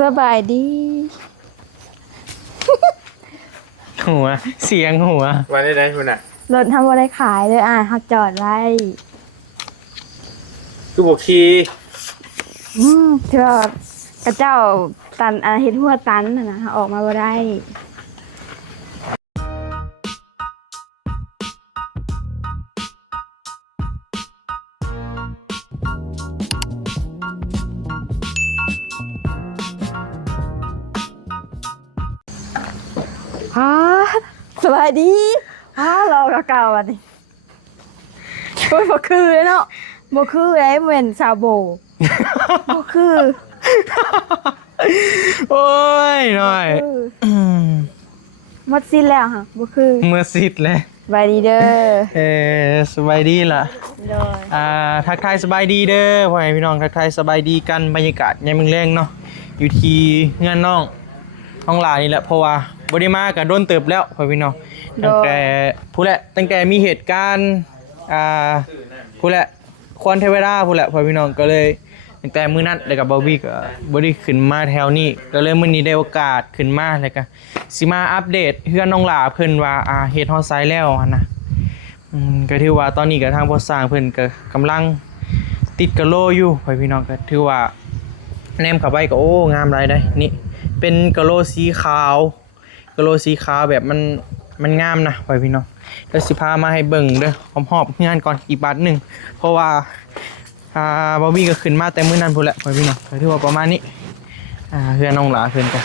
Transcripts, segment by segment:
สบายดีหัวเสียงหัววันได้คุณอ่ะรถทำอะไรขายเลยเขาจอดไว้คือบอกขี่เธอกระเจ้าตันเห็นหัวตันนะออกมาบ่ได้สบายดีเราเก่าอันนี้โอ้ยบ่คือเลยเนาะบ่คือไอ้เหมือนซาโบบ่คือโอ้ยหน่อยหมดสิ้นแล้วค่ะบ่คือเมื่อสิทธิ์เลยสบายดีเด้อสบายดีล่ะโดยทักทายสบายดีเด้อพ่อแม่พี่น้องทักทายสบายดีกันบรรยากาศยามมื้อแลงเนาะอยู่ที่เฮือนน้องห้องหลานนี่แหละเพราะว่าบ่ได้มาก็โดนเติบแล้วพ่อพี่น้องตั้งแต่มีเหตุการณ์ผู้แหละควรเทวดาผู้แหละพ่อพี่น้องก็เลยตั้งแต่มื้อนั้นแล้วก็บ่บี้ก็บ่ได้ขึ้นมาแถวนี้ก็เลยมื้อนี้ได้โอกาสขึ้นมาแล้วก็สิมาอัปเดตเฮือนน้องหลาเพิ่นว่าเฮ็ดฮอดไซแล้วนะก็ถือว่าตอนนี้ก็ทางพ่อสร้างเพิ่นก็กำลังติดกะโหลอยู่พ่อพี่น้องก็ถือว่าแนมเข้าไปก็โอ้งามหลายได้นี่เป็นกะโหลสีขาวกะโหลสีขาวแบบมันงามนะพ่อพี่น้องเดี๋ยวสิพามาให้เบิ่งเด้อหอมๆงานก่อนอีกบาทนึงเพราะว่าบอบบี้ก็ขึ้นมาแต่มื้อนั้นพุ่นแหละพ่อพี่น้องก็ถือว่าประมาณนี้เฮือนน้องหลาขึ้นกัน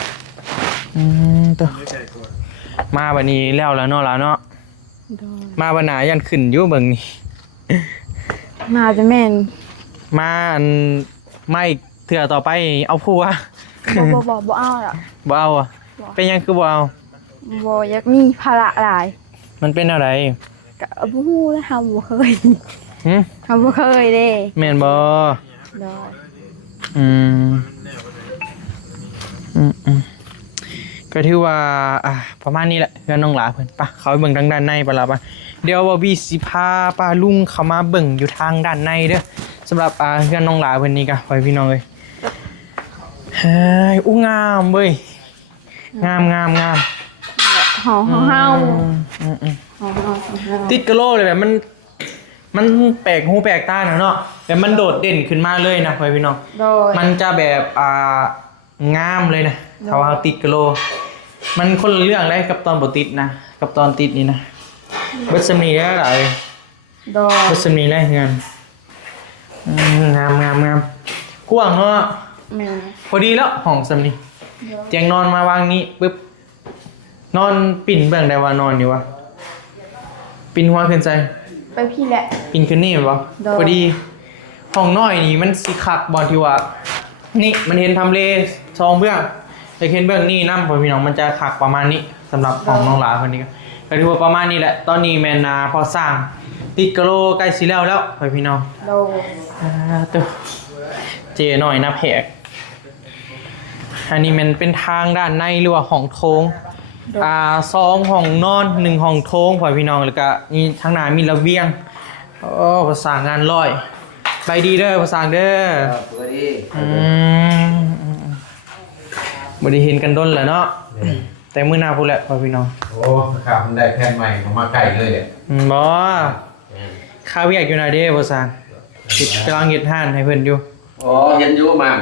ตัวมาบัดนี้แล้วเนาะล่ะเนาะมาบัดหน้ายันขึ้นอยู่เบิ่งนี่มาจะแม่นมาไม่เถื่อต่อไปเอาผัวบ่เอาล่ะบ่เอาเป็นยังคือบ่เอาบ่อยากมีภาระหลายมันเป็นอะไรก็บ่ฮู้แล้วเฮาบ่เคยเฮาบ่เคยเด้แม่นบ่ได้ก็ถือว่าประมาณนี้แหละเพื่อนน้องหลาเพิ่นป่ะเขาไปเบิ่งทางด้านในป่ะล่ะป่ะเดี๋ยวบ่าวบี้สิพาป้าลุงเข้ามาเบิ่งอยู่ทางด้านในเด้อสำหรับเพื่อนน้องหลาเพิ่นนี่ก็ไว้พี่น้องเอ้ยเฮ้ยอู้งามเว้ยงามหอเฮาติดกะโหลเลยแบบมันแปลกหูแปลกตาเนาะแต่มันโดดเด่นขึ้นมาเลยนะพี่น้องมันจะแบบงามเลยนะถ้าว่าติดกะโหลมันคนละเรื่องเลยกับตอนบ่ติดนะกับตอนติดนี่นะเบิดสำนีได้หลายเบิดสำนีได้งามกว้างเนาะพอดีแล้วห้องสำนีเตียงนอนมาวางนี้ปึ๊บนอนปิ่นเบื้องได้ว่านอนอยู่วะปิ่นหัวขึ้นใจไปพี่แหละปิ่นขึ้นนี่วะพอดีห้องน้อยนี่มันสิคักบอลที่ว่านี่มันเห็นทำเลซองเบื้องแต่เห็นเบื้องนี่น้ำพอพี่น้องมันจะคักประมาณนี้สำหรับห้องน้องหลาคนนี้ก็ถือว่าประมาณนี้แหละตอนนี้แมนนาพอสร้างติดกะโหลใกล้สิแล้วพอพี่น้องตัวเจหน่อยนะแผกอันนี้มันเป็นทางด้านในหรือว่าห้องโถง2ห้องนอน1ห้องโถงพ่อพี่น้องแล้วก็นี่ทางหน้ามีระเบียงภาษางานร้อยไปดีเด้อภาษาเด้อบ่ได้เห็นกันดนแหละเนาะแต่มื้อหน้าพูดแหละพ่อพี่น้องโอ้ครับมันได้แผ่นใหม่ของมาไกลเลยบ่ข้าวอยากอยู่ไหนเด้ภาษาติดกำลังเฮ็ดห้านให้เพิ่นอยู่เห็นอยู่มั่ง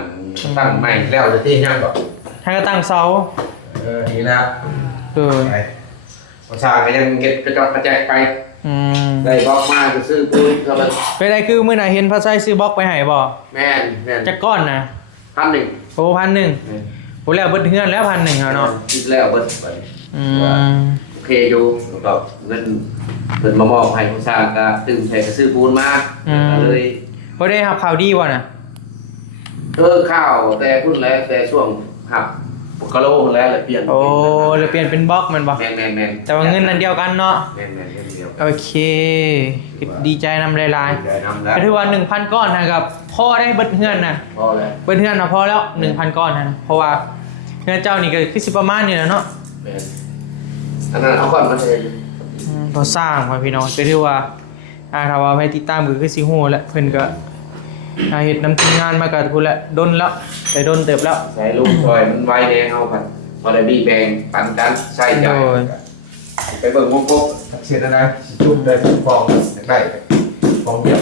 ตั้งใหม่แล้วจะที่ยังก่อนถ้าก็ตั้งเสาดีแล้วภาษาก็ยังเก็บกระจกกระแจกไปได้บล็อกมาจะซื้อปืนก็เลยไปได้คือมื้อน่ะเห็นพระไส้ซื้อบล็อกไปให้บ่แม่นจักก้อนนะ1,000โอ้ 1,000โหแล้วเบิดเฮือนแล้ว1,000เนาะคิดแล้วเบิดโอเคอยู่แบบเงินเพิ่นมามอบให้ผู้สร้างก็ตึงใช้ก็ซื้อปูนมาเลยบ่ได้รับข่าวดีบ่น่ะข้าวแต่พุ่นแล้วแต่ช่วงหักกะโหลแล้วเลยเปลี่ยนเลยเปลี่ยนเป็นบล็อกมันบ่แม่นแต่ว่าเงินนั้นเดียวกันเนาะแม่นเดียวโอเคดีใจนำหลายๆก็ถือว่า 1,000 ก้อนนะครับพอได้เบิดเฮือนน่ะพอแล้วเบิดเฮือนน่ะพอแล้ว 1,000 ก้อนนะเพราะว่าเฮือนเจ้านี่ก็คือสิประมาณนี้แหละเนาะแม่นอันนั้นเอาก่อนมาเลยพอสร้างพ่อพี่น้องก็ถือว่าถ้าว่าให้ติดตามก็คือสิฮู้แหละเพิ่นก็ เฮ็ดนำทีมงานมาก็พูดแล้วดนแล้วได้ดนเติบแล้ว ใส่ลูกซอยมันไวแน่เฮากันบ่ได้มีแบ่งปันกันใช้จ่ายไปเบิ่งวงกบเสียนะจุ่มได้ฟองได้ฟองเดียว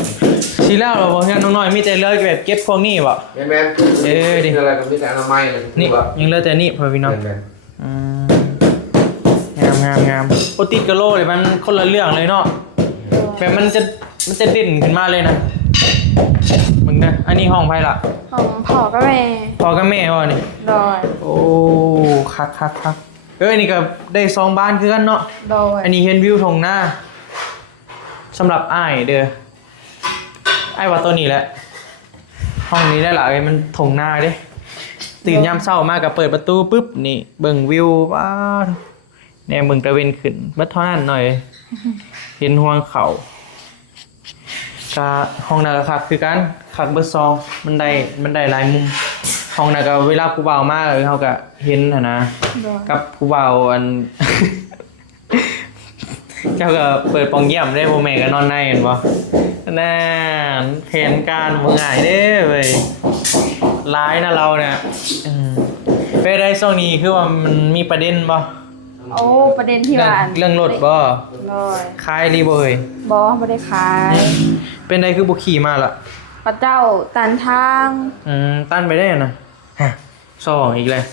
สิแล้วเราบ่เฮือนน้องน้อยมีแต่เลือกแบบเก็บพวกนี้บ่ แม่นดิอะไรก็มีแต่อนามัยเลย นี่ยังเหลือแต่นี่พ่อพี่น้องงามโอติดกะโลเลยมันคนละเรื่องเลยเนาะแบบมันจะเด่นขึ้นมาเลยนะมึงนะอันนี้ห้องไพ่ล่ะ ของพ่อก็แม่ พ่อกับแม่วะนี่ โดย โอ้คักนี่ก็ได้2บ้านคือกันเนาะ โดย อันนี้เห็นวิวทงหน้าสำหรับอ้ายเด้ออ้ายว่าตัวนี้แหละห้องนี้ได้หลายมันทงหน้าเด้ตื่นยามเช้ามาก็เปิดประตูปุ๊บนี่เบิ่งวิวว้าแนมเบิ่งตะเวนขึ้นบัดเท่านั้นหน่อยเห็นห่วงเขาก็ห้องนั้นก็คักคือกันคักเบอร์2มันได้หลายมุมห้องนั้นก็เวลาผู้บ่าวมาเฮาก็เห็นหั่นนะ โดย กับผู้บ่าวอัน เจ้าก็เปิดปองเยี่ยมได้พ่อแม่ก็นอนในเห็นบ่น่าแผนการบ่ง่ายเด้เว้ยร้ายนะเราเนี่ยไปได้ช่วงนี้คือว่ามันมีประเด็นบ่ โอ้ประเด็นที่ว่า เรื่องรถบ่ โดย ขายรีบ่เอ้ย บ่บ่ได้ขาย เป็นไดคือบ่ขี่มาล่ะ พระเจ้าตันทาง ตั้นไปได้นะฮะสองอีกเลย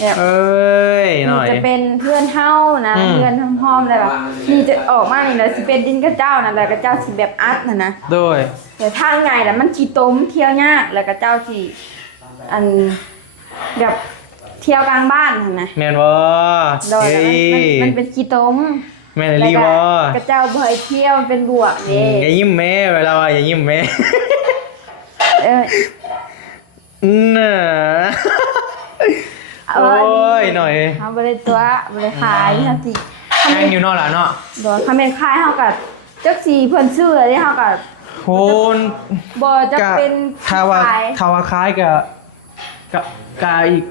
แบบ เอ้ยหน่อย จะเป็นเพื่อนเฮานะ เพื่อนหอมๆอะไรแบบนี่จะออกมานี่แล้วสิเป็นดินกระเจ้านั่นแหละกระเจ้าสิแบบอัดน่ะนะ โดย แต่ทางไงแล้วมันสิต้มเที่ยวยากแล้วกระเจ้าสิอันแบบเที่ยวกลางบ้านนั่นนะ แม่นบ่ โดยแล้วมันเป็นขี้ต้ม แม่น แล้ว รี ก็ บ่ กระเจ้าบ่ให้เที่ยวเป็นบวกนี่ อย่ายิ้มแม่เวลาว่าอย่ายิ้มแม่ เออ น่ะ เอา โอ้ อันนี้ ยหน่อย เฮาบ่ได้ตัวบ่ได้ขายเฮาสิ ยังอยู่เนอกล่ะเนาะ โดยคำเป็นขายเฮาก็จักสิเพิ่นซื้ออะไรเฮาก็ โหน บ่จะเป็น ถ้าว่า ขาย คล้ายกะอีก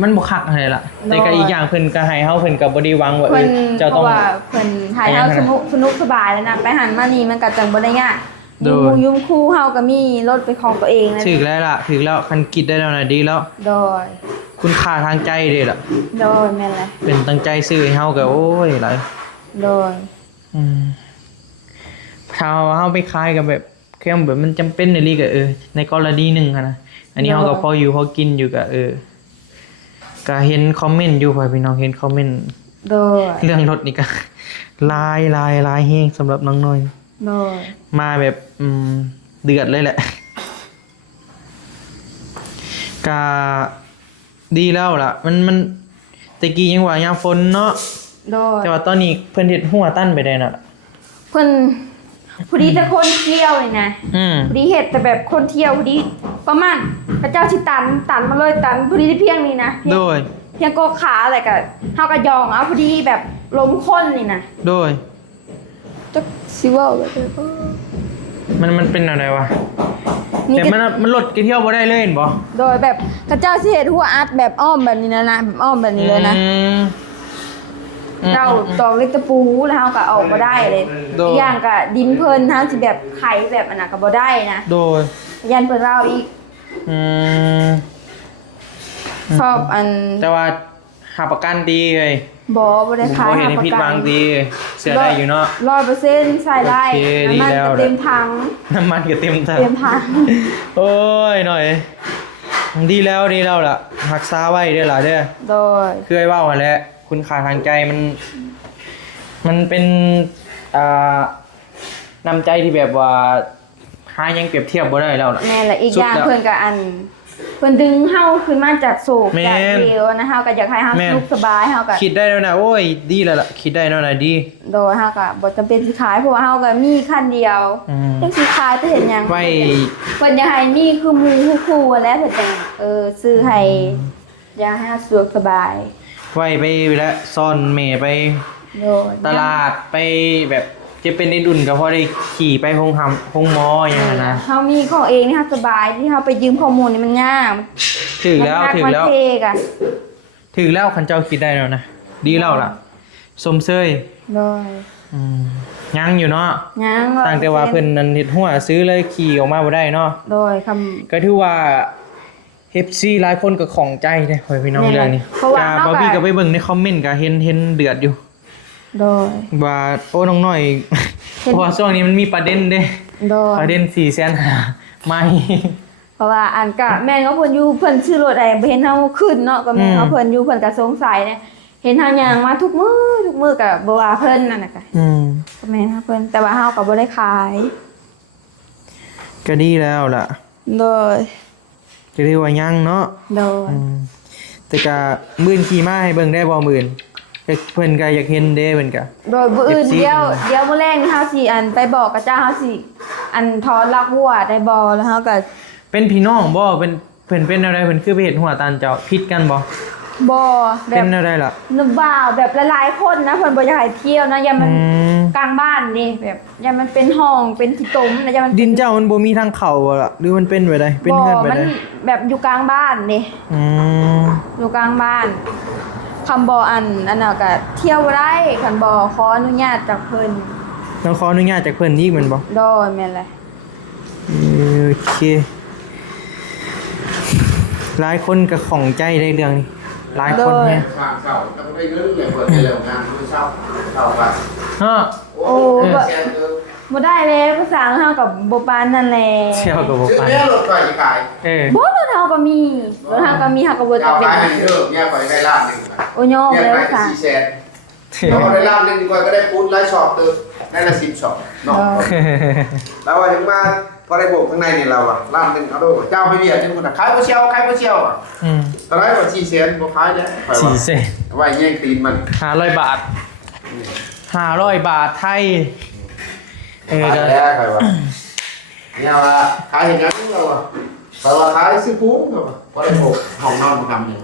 มันบ่คักอะไรล่ะแต่ก็อีกอย่างเพิ่นก็ให้เฮาเพิ่นก็บ่ได้หวังว่า เพิ่น เจ้า เพ ต้อง ราะว่าเพิ่นหายเฮาสนุกสบายแล้วนะไปหันมานี่มันก็จังบ่ได้ยาก โด ยุ่ ย งยุ่งคู่เฮาก็มีรถเป็นของตัวเองนะ ถึกแล้วล่ะถึกแล้วคันคิดได้แล้วน่ะดีแล้ว โดย คุณค่าทางใจเด้ล่ะ โดยแม่นแหละ เป็นตั้งใจซื้อให้เฮาก็โอ้ยหลาย โดย ถ้าว่าเฮาไปขายก็แบบเครื่องแบบมันจำเป็นในลีก็ในกรณีหนึงอะนะอันนี้เฮาก็พออยู่พอกินอยู่ก็ก็เห็นคอมเมนต์อยู่พ่อพี่น้องเห็นคอมเมนต์ โดย เรื่องรถนี่ก็ ลายแฮงสำหรับน้องน้อย โดย มาแบบเดือดเลยแหละก็ดีแล้วล่ะมันตะกี้ยังว่ายามฝนเนาะ โดย แต่ว่าตอนนี้เพิ่นเฮ็ดหัวตั้นไปได้น่ะ เพิ่นผู้ดีแต่คนเที่ยวเลยนะ ม ผู้ดีเฮ็ดแต่แบบคนเที่ยวผู้ดีประมาณพระเจ้าสิตันมาเลยตันผู้ดีที่เพียงนี้นะเพียง โดย เพียงโกขาอะไรก็เฮาก็ยองเอาผู้ดีแบบล้มคนนี่นะ โดย จักสิเว้าแบบมันเป็นอะไรวะ นี่ แต่ ก็ มันลดกระเที่ยวบ่ได้เลยเห็นบ่ โดยแบบพระเจ้าสิเฮ็ดหัวอัดแบบอ้อมแบบนี้นะแบบอ้อมแบบนี้เลยนะ เจ้าตอกเล็กตะปูแล้วเฮาก็เอาบ่ได้เลยอีกอย่างก็ดินเพิ่นทางสิแบบไขแบบอันน่ะก็บ่ได้นะ โดย ยันเพิ่นเล่าอีก อืม ชอบอัน แต่ว่าหาประกันดีเลย บ่ได้ขาย บ่เห็นในพิษวางดีเสียได้อยู่เนาะ 100%ใส่ได้ โอเคดี น้ำมัน แล้ว ก็เต็มถัง น้ำมันก็เต็มถัง เต็มถัง โอ้ยหน่อยดีแล้วล่ะรักษาไว้เด้อล่ะเด้อ โดย คือไอ้เว้าหั่นแหละคุณค่าทางใจมันเป็นอ่านำใจที่แบบว่าหายังเปรียบเทียบบ่ได้แล้วล่ะ แม่นละอีกอย่าง สุดแล้ว เพิ่นก็อันเพิ่นดึงเฮาขึ้นมาจากโศก แม่น จากเหวนะเฮาก็อยากให้เฮา แม่น สุขสบายเฮาก็ คิดได้แล้วนะโอ้ยดีแล้วล่ะคิดได้แล้วนะดี โดยเฮาก็บ่จำเป็นสิขายเพราะว่าเฮาก็มีคันเดียว จังสิขายไปเห็นหยัง ไว้ เพิ่นอยากให้มีคือหมู่คู่ๆแล้วเพิ่นจังซื้อให้อยากให้สะดวกสบาย ไว้ไปแล้วซ่อนแม่ไป โดย ตลาดไปแบบจะเป็นอุ่นๆก็พอได้ขี่ไปห้องหมออย่างนั้นนะ เฮามีของเองนี่เฮาสบายที่เฮาไปยืมข้อมูลนี่มันยาก ถึงแล้ว มัน ถึง มัน แล้ว เทกอะ ถึงแล้วคันเจ้าคิดได้แล้วนะดีแล้วล่ะสมเซย โดย ยังอยู่เนาะ ยัง ตั้งแต่ว่าเพิ่นนั่นเฮ็ดหัวซื้อเลยขี่ออกมาบ่ได้เนาะ โดยก็ถือว่า FC หลายคนก็ของใจเด้พ่อพี่น้องเรื่องนี้ เพราะว่า บ่าวบี้ก็ไปเบิ่งในคอมเมนต์ก็เห็นเดือดอยู่ โดย ว่าโอ้น้องน้อยเพราะว่าช่วงนี้มันมีประเด็นเด้ โดย ประเด็น400,000ไม่ เพราะว่าอันกะแม่นเขาเพิ่นอยู่เพิ่นชื่อรถอะไรบ่เห็นเฮาขึ้นเนาะก็แม่นเขาเพิ่นอยู่เพิ่นก็สงสัยเนี่ยเห็นเฮาย่างมาทุกมื้อก็บ่ว่าเพิ่นนั่นน่ะก็ก็แม่นเฮาเพิ่นแต่ว่าเฮาก็บ่ได้ขาย ก็ดีแล้วล่ะ โดย ก็เรียกว่ายังเนาะ โดย แต่ก็มื่นขี่มาให้เบิ่งได้บ่มื่นเพิ่นก็อยากเห็นเด้เพิ่นก็ โดยมื้ออื่นเดี๋ยวมื้อแรกนี่เฮาสิอันไปบอกกับเจ้าเฮาสิอันถอนลักวัวได้บ่แล้วเฮาก็ เป็นพี่น้องบ่เป็นเพิ่นเป็นอะไรเพิ่นคือไปเฮ็ดหัวตาลเจ้าผิดกันบ่ บ่แบ เป็ บ นอะไรล่ะ น้ำบ่าวแบบหลายๆคนนะเพิ่นบ่อยากให้เที่ยวนะอย่ามันกลางบ้านนี่แบบอย่ามันเป็นห้องเป็นที่ตมนะอย่ามัน ดินเจ้ามันบ่มีทางเข้าบ่ล่ะหรือมันเป็นไว้ได้เป็นเฮือนไว้ มัน ได้ แบบอยู่กลางบ้านนี่ ม อยู่กลางบ้านคำบ่อันน่ะก็เที่ยวบ่ได้คันบ่ขออนุญาตจากเพิ่น แล้วขออนุญาตจากเพิ่นอีกแม่นบ่ โดยแม่นแหละ โอเคหลายคนก็ของใจในเรื่องนี้หลายคนเนี่ย ข้างเก่าก็ไม่ได้เยอะเลยเปิดไปแล้วงานไม่เช่าไป เนาะ โอ้บ่ได้เลยภาษาเฮากับบ่ปานนั่นแหละ เชี่ยวกับบ่ ซื้อ ปาน เนี่ยรถไฟขาย บ่รถเฮาก็มีรถเฮาก็มีเฮาก็บ่ เอา จำเป็น ขายให้เด้อเนี่ยไปได้ล้านนึง โอ้ยอม เนี่ย เลย ไป ภาษา 400,000เราได้ล้านนึงดีกว่าก็ได้ปูนไล่ช็อปตึกได้ละ10ช็อปเนาะแล้วว่าถึงมาพอได้โบกข้างในนี่เราอ่ะล้านนึงเอาด้วยเจ้าไปเรียกนี่คนขายบ่เชียวอ่ะตอนแรกว่า400,000บ่ขายเด้อ 400,000 ไว้แย่งตีนมัน 500 บาท500 บาทไทยขายแล้วใครวะเนี่ยว่าขายอย่างนั้นเราอ่ะแต่ว่าขายซื้อปูนก็พอได้โบกห้องนอนมาทำอยู่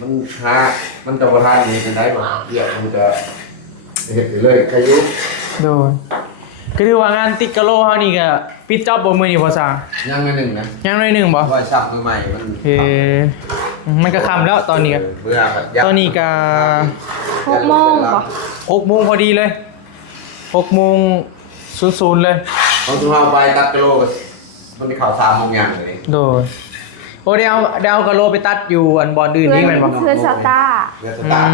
มันหามันจะประทานนี้เป็นได้ป่ะเดี๋ยวมันจะเห็นเลยใครยุบ โดนก็ถือว่างานติดกะโลเฮานี่ก็ปิดจ็อบบ่มื้อนี้บ่ซา ยังไม่หนึ่งนะ ยังหน่อยหนึงบ่ ว่าชักมือใหม่มัน เฮ้มันก็ค่ำแล้วตอนนี้ก็ เบื่อแบบ ตอนนี้ก็ 6โมงบ่ 6โมงพอดีเลย6โมง00เลย เขาจะเอาไปตัดกิโลกันมันมีข่าว3 โมงอย่างเลย โดนโอ้เดี๋ยวเอากะโลไปตัดอยู่อันบ่อนอื่นนี่แม่นบ่ เพื่อนสตาร์ เรือสตาร์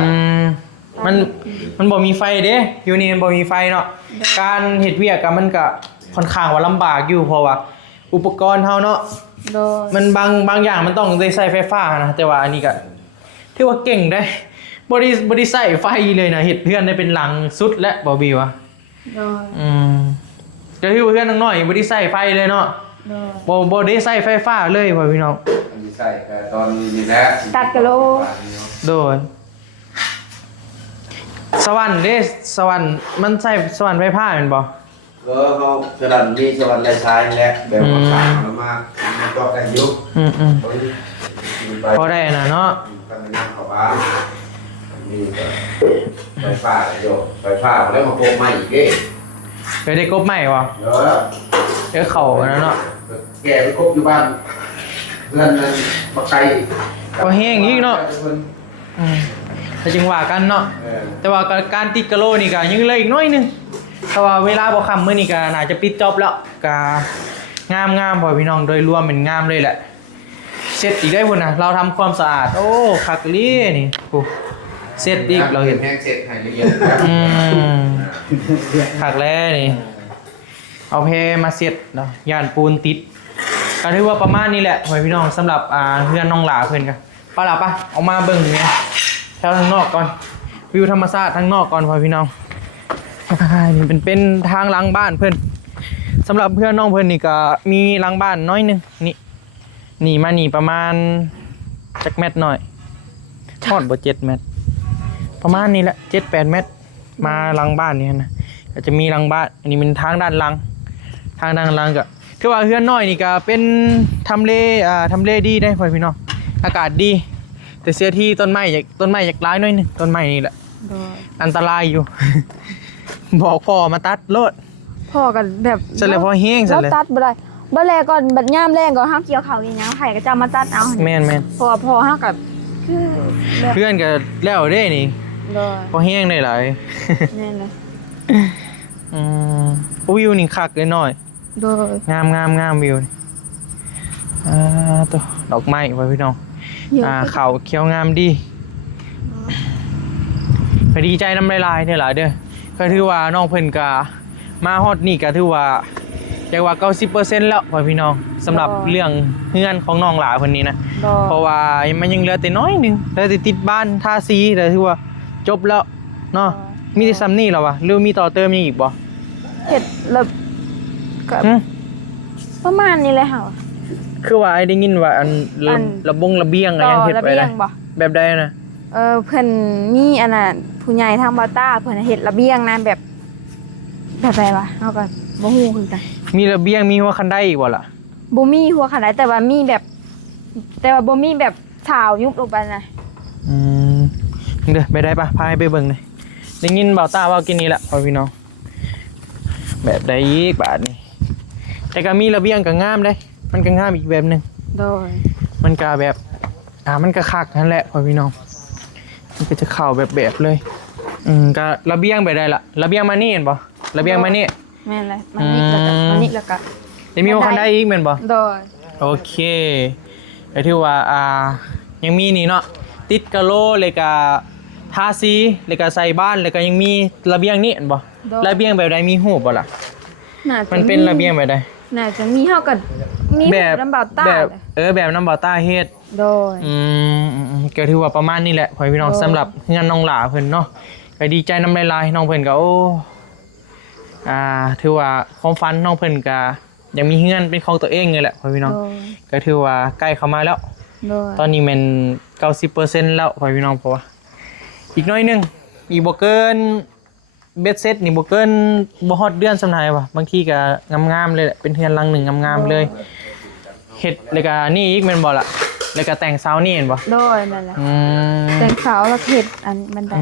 มันบ่มีไฟเด้อยู่นี่มันบ่มีไฟเนาะการเฮ็ดเวียกก็มันก็ค่อนข้างว่าลำบากอยู่เพราะว่าอุปกรณ์เฮาเนาะ โดย มันบางอย่างมันต้องได้ใช้ไฟฟ้านะแต่ว่าอันนี้ก็ถือว่าเก่งได้บ่ได้ใช้ไฟเลยนะเฮ็ดเพื่อนได้เป็นหลังสุดและบ่บีวะ โดย ก็ถือว่าเพื่อนน้อยๆบ่ได้ใช้ไฟเลยเนาะ โดย บ่ได้ใช้ไฟฟ้าเลยพ่อพี่น้อง อันนี้ใส่ตอนนี้แหละ ตัดกิโล โดยสวรรค์เด้สวรรค์มันใช้สวรรค์ไฟฟ้าแม่นบ่ เขาสลันมีสลันลายซ้ายแรกแบบมาขายมากมันก็ได้ยุบ พอได้นะเนาะ กันไปนั่งเข้าบ้านนี่ไฟฟ้าโยไฟฟ้าแล้วมาโกงใหม่อีกเด้ ไปได้กบใหม่บ่ เดี๋ยว เข้าอันนั้นเนาะ แกไปคบอยู่บ้านเพื่อนนั้นมาไกล ก็แห้งอีกเนาะแต่จึงว่ากันเนาะแต่ว่าการติดกะโลนี่ก็ยังเหลืออีกน้อยนึงแต่ว่าเวลาบ่ค่ำมื้อนี้ก็น่าจะปิดจอบแล้วก็งามๆพ่อพี่น้องโดยรวมเป็นงามเลยแหละเสร็จอีกได้พุ่นน่ะเราทำความสะอาดโอ้คักลีนี่โอ้เสร็จอีกเราเห็น แห้งเสร็จให้ละเอียด คักแล้วนี่เอาเพมาเสร็จเนาะย่านปูนติดก็ถือว่าประมาณนี้แหละพ่อพี่น้องสำหรับเพื่อนน้องหลาเพิ่นก็ปะล่ะปะออกมาเบิ่งเนี่ยแถวทางนอกก่อนวิวธรรมชาติทางนอกก่อนพ่อพี่น้องนี่เป็นทางหลังบ้านเพิ่นสำหรับเพื่อนน้องเพิ่นนี่ก็มีหลังบ้านน้อยหนึงนี่มานี่ประมาณจักเม็ดหน่อยทอดบ่7 เม็ดประมาณนี้แหละ 7-8 เม็ดมาหลังบ้านนี่นะก็จะมีหลังบ้านอันนี้เป็นทางด้านหลังก็คือว่าเพื่อนน้อยนี่ก็เป็นทำเลดีได้พ่อพี่น้องอากาศดีแต่เสียที่ต้นไม้อยากร้ายหน่อยนึงต้นไม้นี่แหละ โดย อันตรายอยู่ บอกพ่อมาตัดโลด พ่อกันแบบ เสร็จแล้วพอแห้งเสร็จ เรา เลย ตัดบ่ได้บ่แลก่อนบัดยามแรงก่อนเฮาเกี่ยวข้าวกินหยังไผก็จะมาตัดเอา แม่น เพราะว่าพ่อเฮาก็คือแบบ เพื่อนก็แล้วเด้นี่ โดย พอแห้งได้หลาย แม่นเลย วิวนี่คักเลยหน่อย โดย งามวิวนี่ตัวดอกไม้ไว้พี่น้อง เยอะ เขาเขียวงามดีก็ดีใจน้ำลายๆเนี่ยหลายเด้อก็ถือว่าน้องเพิ่นก็มาฮอดนี่ก็ถือว่าเรียกว่า 90% แล้วพ่อพี่น้องสำหรับเรื่องเฮือนของน้องหลาเพิ่นนี้นะ โด เพราะว่ามันยังเหลือแต่น้อยหนึงเหลือแต่ติดบ้านทาสีแต่ถือว่าจบแล้วเนาะมีแต่ซ้ำนี่แล้ววะหรือมีต่อเติมยังอีกบ่ เฮ็ดระก็ หึ ประมาณนี้เลยค่ะ คือว่าไอ้ได้ยินว่าอันระบงระเบียงอะไรยังเฮ็ด ระ ไป เบีย ได้ งบ่ แบบใดนะ เพิ่นมีอันน่ะผู้ใหญ่ทางบาต้าเพิ่นเฮ็ดระเบียงนะแบบใดวะเฮาก็บ่ฮู้คือกัน มีระเบียงมีหัวคันไดอีกบ่ล่ะ บ่มีหัวขนาดแต่ว่ามีแบบ แต่ว่าบ่มีแบบฉาวยุบลงไปนะ เด้อไปได้ปะพาไปเบิ่งหน่อยได้ยินเบาตาว่ากินนี่แหละพ่อพี่น้องแบบใดอีกบาทนี่แต่ก็มีระเบียงก็งามได้มันก็งามอีกแบบหนึง โดย มันก็แบบมันก็คักนั่นแหละพ่อพี่น้องมันก็จะเข้าแบบเลยก็ระเบียงไปได้ละระเบียงมานี่เห็นบ่ระเบียงมานี่ แม่นเลยมันนี่แล้วก็มันนี่แล้วก็ ได้มีหัวคันไดอีกแม่นบ่ โดย โอเคก็ถือว่ายังมีนี่เนาะติดกะโลเลยก็ทาสีเลยก็ใส่บ้านเลยก็ยังมีระเบียงนี่เห็นบ่ระเบียงแบบใดมีหูปบ่ล่ะ น่าจะ มันเป็นระเบียงแบบใด น่าจะมีเฮาก็มี แบบ ลำบากตา แบบแบบน้ำเบาต้าเฮ็ด โดย ก็ถือว่าประมาณนี้แหละพ่อพี่น้อง โอ้ สำหรับงานน้องหลาเพิ่นเนาะก็ดีใจน้ำลายๆน้องเพิ่นก็โอ้ถือว่าความฝันน้องเพิ่นก็ยังมีเฮือนเป็นของตัวเองเลยแหละพ่อพี่น้อง โดย ก็ถือว่าใกล้เข้ามาแล้ว โดย ตอนนี้มัน 90% แล้วพ่อพี่น้องเพราะว่าอีกน้อยหนึงอีกบ่เกินเบ็ดเซ็ตนี่บ่เกินบ่ฮอดเดือนสำไหนวะบางทีก็งามๆเลยแหละเป็นเฮือนหลังหนึ่งงามๆเลยเฮ็ดแล้วก็นี่อีกแม่นบ่ล่ะแล้วก็แต่งเสานี่เห็นบ่ โดยนั่นแหละ อืม แต่งเสาแล้วเฮ็ดอันบันได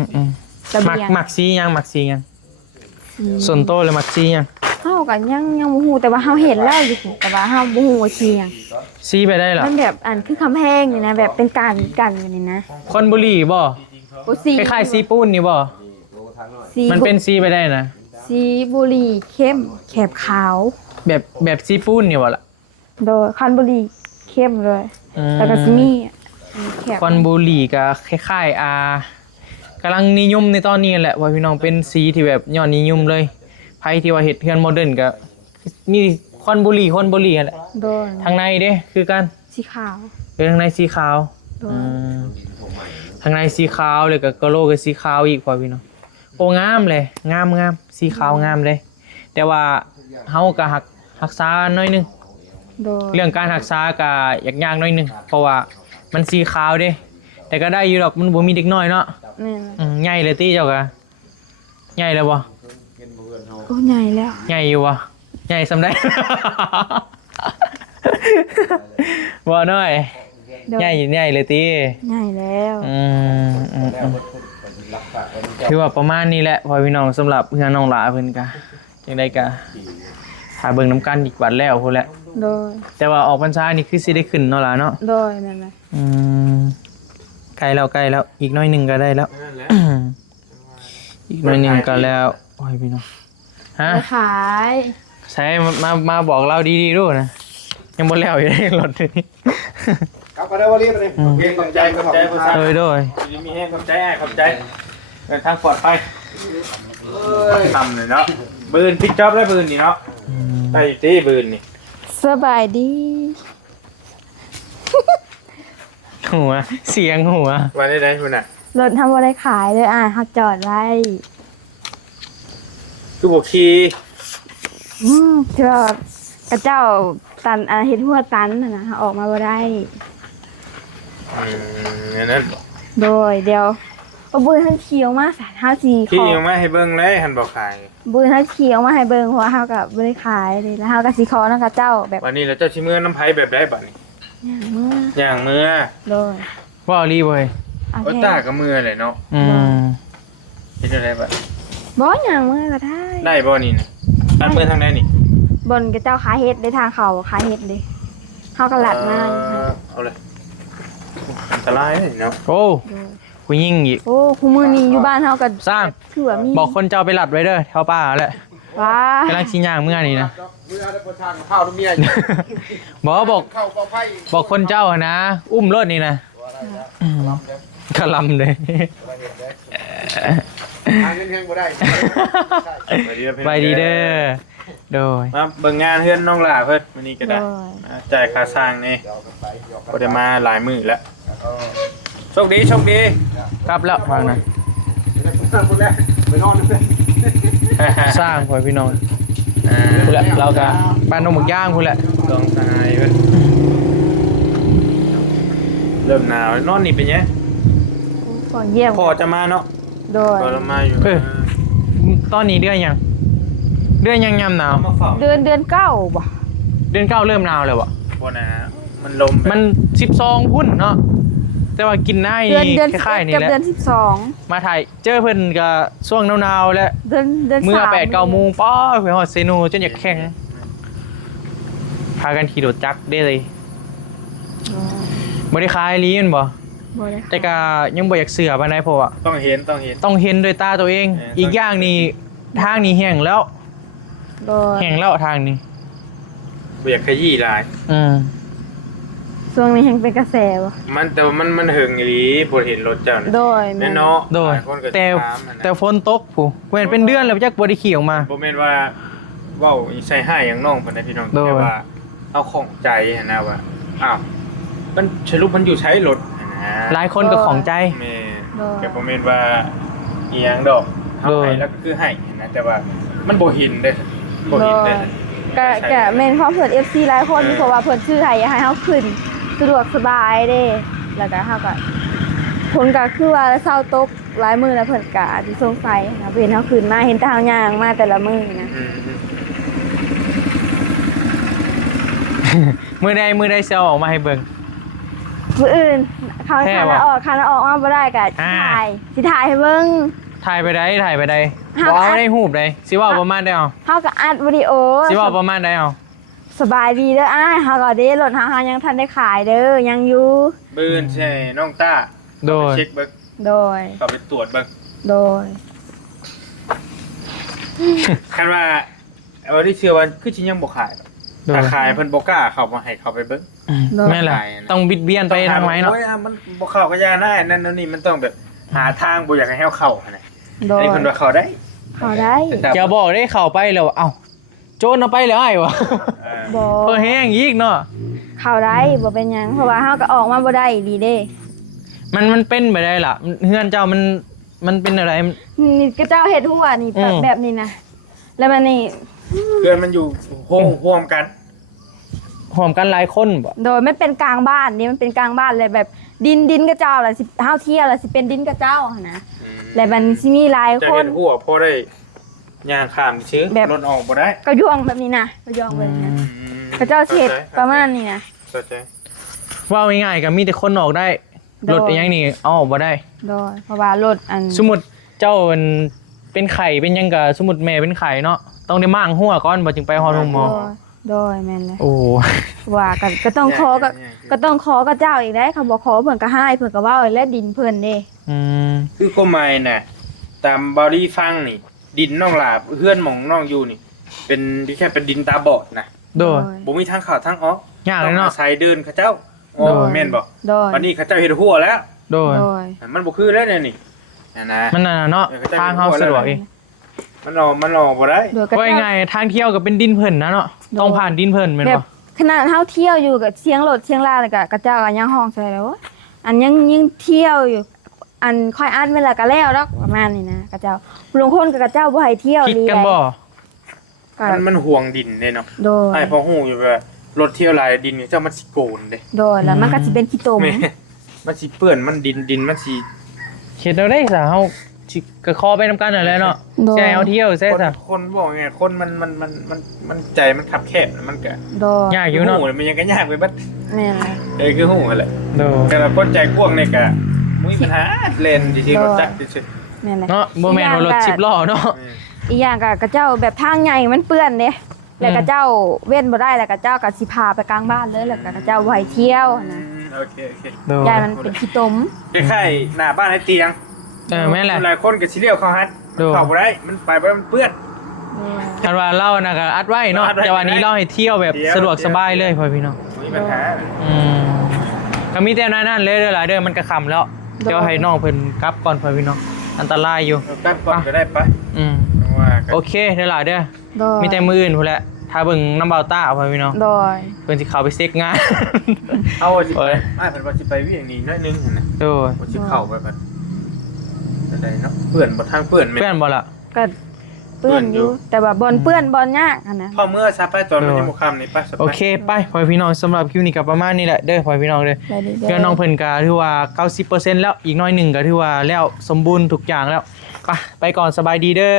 ระเบียง มักสียังส่วนโตวเลยมักสียัง เฮาก็ยังบ่ฮู้แต่ว่าเฮาเห็นแล้วอยู่แต่ว่าเฮาบ่ฮู้ว่าสิหยัง สีไปได้เหรอ มันแบบอันคือคำแพงนี่นะแบบเป็นการกันอยู่นี่นะ คอนบุหรี่บ่ โอ้สี คล้ายๆสีปูนนี่บ่ สี มันเป็นสีไปได้นะ สีบุหรี่เข้มแคบขาว แบบสีปูนนี่บ่ล่ะ โดยคันบุหรี่เข้มเลย แล้วก็สิมีแคบ คอนบุหรี่ก็คล้ายๆกำลังนิยมในตอนนี้แหละว่าพี่น้องเป็นสีที่แบบยอดนิยมเลยไผที่ว่าเฮ็ดเฮือนโมเดิร์นก็นี่คอนบุหรี่นั่นแหละ โดย ทางในเด้คือกัน สีขาว ทางในสีขาว โดย ทางในสีขาวเลยกับกะโหลกก็สีขาวอีกว่าพี่น้องโอ้งามเลยงามสีขาวงามเลย แต่ว่าเฮาก็หักษาหน่อยนึง โดย เรื่องการหักษาก็ยากๆหน่อยนึงเพราะว่ามันสีขาวเด้แต่ก็ได้อยู่ดอกมันบ่มีเด็กน้อยเนาะ นี่น ใหญ่เลยติเจ้าก็ใหญ่แล้วบ่ โอ้ใหญ่แล้ว ใหญ่อยู่บ่ใหญ่สำได้ บ่น้อย โดย ใหญ่เลยติ ใหญ่แล้ว คือว่าประมาณนี้แหละพ่อพี่น้องสำหรับเพื่อนน้องหลาเพิ่นก็จังได๋ก็หาเบิ่งน้ำกันอีกบัดแล้วพุ่นแหละ โดย แต่ว่าออกพรรษานี่คือสิได้ขึ้นเนาะล่ะเนาะ โดยนั่นแหละ ใกล้แล้วอีกหน้อยหนึงก็ได้แล้ว อีกหน้อยหนึงก็แล้วโอ้ยพี่น้องฮะ ไปขาย ใช้มาบอกเราดีๆด้วยนะยังบ่แล้วอยู่ในรถนี่ กลับมาได้ว่าเรียบเลยเพลงขอบใจผู้ชาย โดย มีให้ขอบใจขอบใจเดินทางปลอดภัยทำเลยเนาะปืนพิกจ็อบได้ปืนนี่เนาะได้ตีปืนนี่ สบายดี หัวเสียงหัว วันนี้ได้คุณอ่ะ รถทำอะไรขายเลยเฮาจอดไว้ คือบอกคี เชื่อกระเจ้าตันเฮ็ดหัวตันน่ะนะออกมาบ่ได้ อย่างนั้น โดยเดี๋ยวเอาปืนท่านเขียวมา354 ที่ ขอ ยังไม่ให้เบิ้งเลยหันบอกขาย ปืนท่านเขียวมาให้เบิ่งเพราะว่าเฮาก็บ่ได้ขายเลยแล้วเฮาก็สิขอนำกระเจ้าแบบ วันนี้เราเจ้าชิเมื่อน้ำไผ่แบบได้บัดนี้ เมื่อ อย่างเมื่อ โดย ว่ารีเว้ย เอา โอ้ แค่ ตากับมือเลยเนาะ เห็นอะไรบัด บ่หยังเมื่อก็ได้ ได้บ่นี่นะตัดมือทางไหนนี่ บนกระเจ้าขายเฮ็ดได้ทางเขาขายเฮ็ดเด้เฮาก็หลัดมาอยู่ค่ะ เอาเลยอันตรายเลยเนาะ โอ้ ผู้หญิงอีก โอ้คู่มือนี้อยู่บ้านเฮาก็ สร้าง คือว่ามี บอกคนเจ้าไปหลัดไว้เด้อแถวป่าแหละ ว้าก ำลังชิย่างเมื่อนี่นะ เมื่อได้ประทานข้าวน้ำเมีย บอกคนเจ้าอะนะ อุ้มรถนี่นะกะลำเลย หาเงินแห้งบ่ได้ ไปดีเด้อโดย มาเบิ่งงานเฮือนน้องหล่าเพิ่นมื้อนี้ก็ได้จ่ายค่าสร้างนี่บ่ได้มาหลายมื้อแล้วโชคดี กลับแล้วฟังนะ คนแรกไปนอนเลย สร้างพ่อพี่น้องพูดแหละเราก็บ้านนมหมึกย่างพูดแหละ ต้องตายเพิ่นเริ่มหนาวนอนนี่เป็นไง ขอเยี่ยม พอจะมาเนาะ โดย พอจะมาอยู่ ตอนนี้เดือนยังยำหนาว มาเฝ้า เดือนเก้าบ่ เดือนเก้าเริ่มหนาวเลยวะ บ่นะมันลม มัน12พุ่นเนาะแต่ว่ากินได้ เดือน คล้ายๆนี่ กับ แหละ เดือน12 มาถ่ายเจอเพิ่นก็ช่วงหนาวๆแล้ว เดือน เมื่อ 3 8-9 โมงป้อไปฮอดเซโนจนอยากแข่งพากันขี่รถจักรได้เลยบ่ได้ขายลีมันบ่ บ่ได้ แต่ก็ยังบ่อยากเสือปานใดเพราะว่า ต้องเห็น ต้องเห็นด้วยตาตัวเอง อีกอย่างนี่ทางนี้แห้งแล้ว โดย แห้งแล้วทางนี้ บ่อยากขยี้หลาย ช่วงนี้ยังเป็นกระแสบ่ มันแต่ว่ามันหึงอีหลีบ่เห็นรถเจ้า โด นี่ ย เนาะ โดย หลายคนก็ แต่ ถามอะนะ แต่ฝนตกผู้เว้นเป็นเดือนแล้วจักบ่ได้ขี่ออกมา บ่แม่นว่าเว้าอีใส่ให้อย่างน้องเพิ่นนะพี่น้อง โดย แต่ว่าเอาของใจหั่นนะว่าอ้าวมันสรุปมันอยู่ใช้รถหั่นนะ หลายคนก็ของใจ แม่แต่บ่แม่นว่าอีหยังดอกเฮา โดย ให้แล้วก็คือให้นะแต่ว่ามันบ่เห็นเด้อบ่เห็นเด้อ ก็แม่นความเพิ่น FC หลายคนเพราะว่าเพิ่นชื่อให้ให้เฮาขึ้นสะดวกสบายเด้แล้วก็เฮาก็ผลก็คือว่าเช้าตกหลายมื้อแล้วเพิ่นก็อาจสิสงสัยนะเห็นเฮาขึ้นมาเห็นแต่เฮาย่างมาแต่ละมื้อนะ มื้อใดสิเอาออกมาให้เบิ่ง มื้ออื่นเขา แท้ คัน วะ ละออกมาบ่ได้ก็ อ่า สิถ่ายให้เบิ่ง ถ่ายไปได้ ครับ บ่เอาได้รูปได้สิเว้าประมาณใดเอา เฮาก็อัดวิดีโอ สิเว้าประมาณใดเอา สบายดีเด้ออ้ายเฮาก็เด้รถเฮายังทันได้ขายเด้อยังอยู่ บื้นใช่น้องต้า โดย เช็คเบิ่ง โดย เข้าไปตรวจเบิ่ง โดย คันว่าเอาที่เชื่อว่าคือสิยังบ่ขายหรอก โดย ถ้าขายเพิ่นบ่กล้าเข้ามาให้เข้าไปเบิ่ง โดย แม่นล่ะ ขายนะ ต้องบิดเบี้ยนไปทางไหนเนาะ โอ้ยมันบ่เข้าก็ย่าได้นั่นนี่มันต้องแบบหาทางบ่อยากให้เฮาเข้าหั่นน่ะ โด อัน ย นี้เพิ่นว่าเข้าได้ เขาได้ จะบอกได้เข้าไปแล้วเอ้าโจรเอาไปแล้วไอ้วะ เออ บ่ เออแห้งอีกเนาะ เขาได้บ่เป็นหยังเพราะว่าเฮาก็ออกมาบ่ได้ดีเด้ มันเป็นไปได้ล่ะเฮือนเจ้ามันเป็นอะไร นี่ก็เจ้าเฮ็ดหัวนี่ อืม แบบนี้นะแล้วมันนี่ เพื่อนมันอยู่ร่วมกัน หอมกันหลายคนบ่ โดยไม่เป็นกลางบ้านนี่มันเป็นกลางบ้านเลยแบบดินกระเจ้าล่ะสิเฮาเที่ยวล่ะสิเป็นดินกระเจ้าหั่นนะแล้วมันสิมีหลาย จะ ค เห็ น นหัวพอได้ย่างข้ามซื้อ แบบ รถออกบ่ได้ ก็ย่วงแบบนี้นะก็ย่วงแบบนี้นะกระเจ้าสิเฮ็ดประมาณนี้นะ เข้าใจ ว่าง่ายๆก็มีแต่คนออกได้ โดย รถอีหยังนี่เอาออกบ่ได้ โดยเพราะว่ารถอัน สมมุติเจ้าเป็นไข่เป็นหยังก็สมมุติแม่เป็นไข่เนาะต้องได้มั่างหัวก่อนบ่จึงไปฮอดโรงหมอ โดยแม่นเลย โอ้ ว่าก็ต้องขอก็ต้องขอกับเจ้าอีกได้เขาบอกขอเพิ่นก็ให้เพิ่นก็ว่าเอาและดินเพิ่นเด้ อืม คือก็ไม่น่ะตามบอดี้ฟังนี่ ดินน้องหลาบเพื่อนหมองน้องอยู่นี่ เป็นที่แค่เป็นดินตาบอดนะ โดย บ่มีทางเข้าทางออก ยากเลยเนาะ ต้องอศัยเดินเขาเจ้าโอ้ โดย แม่นบ่ โดย วันนี้เขาเจ้าเฮ็ดหัวแล้ว โดย โดย มันบ่คือแล้วเนี่ยนี่นะ มันน่ะเนาะทางเฮาสะดวกเอง มันออกบ่ได้ โดยก็ ว่ายังไงทางเที่ยวก็เป็นดินเพิ่นนะเนาะต้องผ่านดินเพิ่นแม่น แบบ บ่ ขนาดเฮาเที่ยวอยู่กับเสียงรถเสียงลาแล้วก็กระเจ้าก็ยังห้องใส่แล้วอันยังเที่ยวอยู่ อันค่อยอัดเวลาก็แล้วดอกประมาณนี้นะกระเจ้าลงคนกับกระเจ้าบ่ให้เที่ยว คิด ดี กันบ่ ก็ มันห่วงดินเด้เนาะ โดย ไอ้พอฮู้อยู่ว่ารถเที่ยวหลายดินเจ้ามันสิโกนเด้ โดยแล้วมันก็สิเป็นขี้ตม แม่มันสิเปื้อนมันดินมันสิ เฮ็ดเอาได้ซะเฮาสิก็ขอไปนำกันนั่นแหละเนาะ โดย ใช่เอาเที่ยวแซ่ซะ คนบอกไงคนมันใจมันขับแคบมันก็ โดย ยากอยู่เนาะ หูมันยังก็ยากไปบัด แม่นเลย คือหูแหละ โดย แต่ละคนใจกว้างนี่ก็มุ้ยปัญหาเลนจริงๆรถจักรซื่อ แม่นเลย เนาะบ่แม่นว่ารถ10ล้อเนาะ ๆ อีกอย่างก็กระเจ้าแบบทางใหญ่มันเปื้อนเด้แล้วกระเจ้าเว้นบ่ได้แล้วกระเจ้าก็สิพาไปกลางบ้านเลยแล้วก็กระเจ้าบ่ให้เที่ยวนะ โอเค โดย ยายมันเป็นขี้ต้ม คล้ายๆหน้าบ้านในเตียง แม่นแหละ หลายคนก็สิเลี้ยวเข้าฮัด โดย เข้าบ่ได้มันไปบ่ได้มันเปื้อน คันว่าเล่านะก็อัดไว้เนาะ อัดไว้ แต่วันนี้เล่าให้เที่ยวแบบ เที่ยว สะดวกสบายเลยพ่อพี่น้อง มีปัญหา ก็มีแต่นั้นเลยเด้อหลายเด้อมันก็ค่ำแล้วเดี๋ยวให้น้องเพิ่นกลับก่อนพ่อพี่น้องอันตรายอยู่ แป๊บก่อนก็ได้ปะ ว่ากัน โอเคเด้อหลายเด้อ โดย มีแต่มื้ออื่นพุ่นแหละถ้าเบิ่งน้ำเบาต้าพ่อพี่น้อง โดย เพิ่นสิเข้าไปเซ็กงาน เอาสิ โอ้ ไป ย ไม่เป็นว่าสิไปวิ่งหนีน้อยนึงนะ โดย ว่าสิเข้าไปแบบจะได้เนาะเปื้อนบ่ทางเปื้อนแม่ เพื่อนบ่ล่ะ ก็เปื้อนอยู่แต่ว่าบอลเปื้อนบอลยากอะนะ พอเมื่อซะไปตอนมันยังบ่ค่ำนี่ไปสบาย โอเคไปพ่อพี่น้องสำหรับคลิปนี้ก็ประมาณนี้แหละเด้อพ่อพี่น้องเด้อ ได้ดี เพื่อนน้องเพิ่นก็ถือว่า 90% แล้วอีกน้อยหนึ่งก็ถือว่าแล้วสมบูรณ์ทุกอย่างแล้วไปก่อนสบายดีเด้อ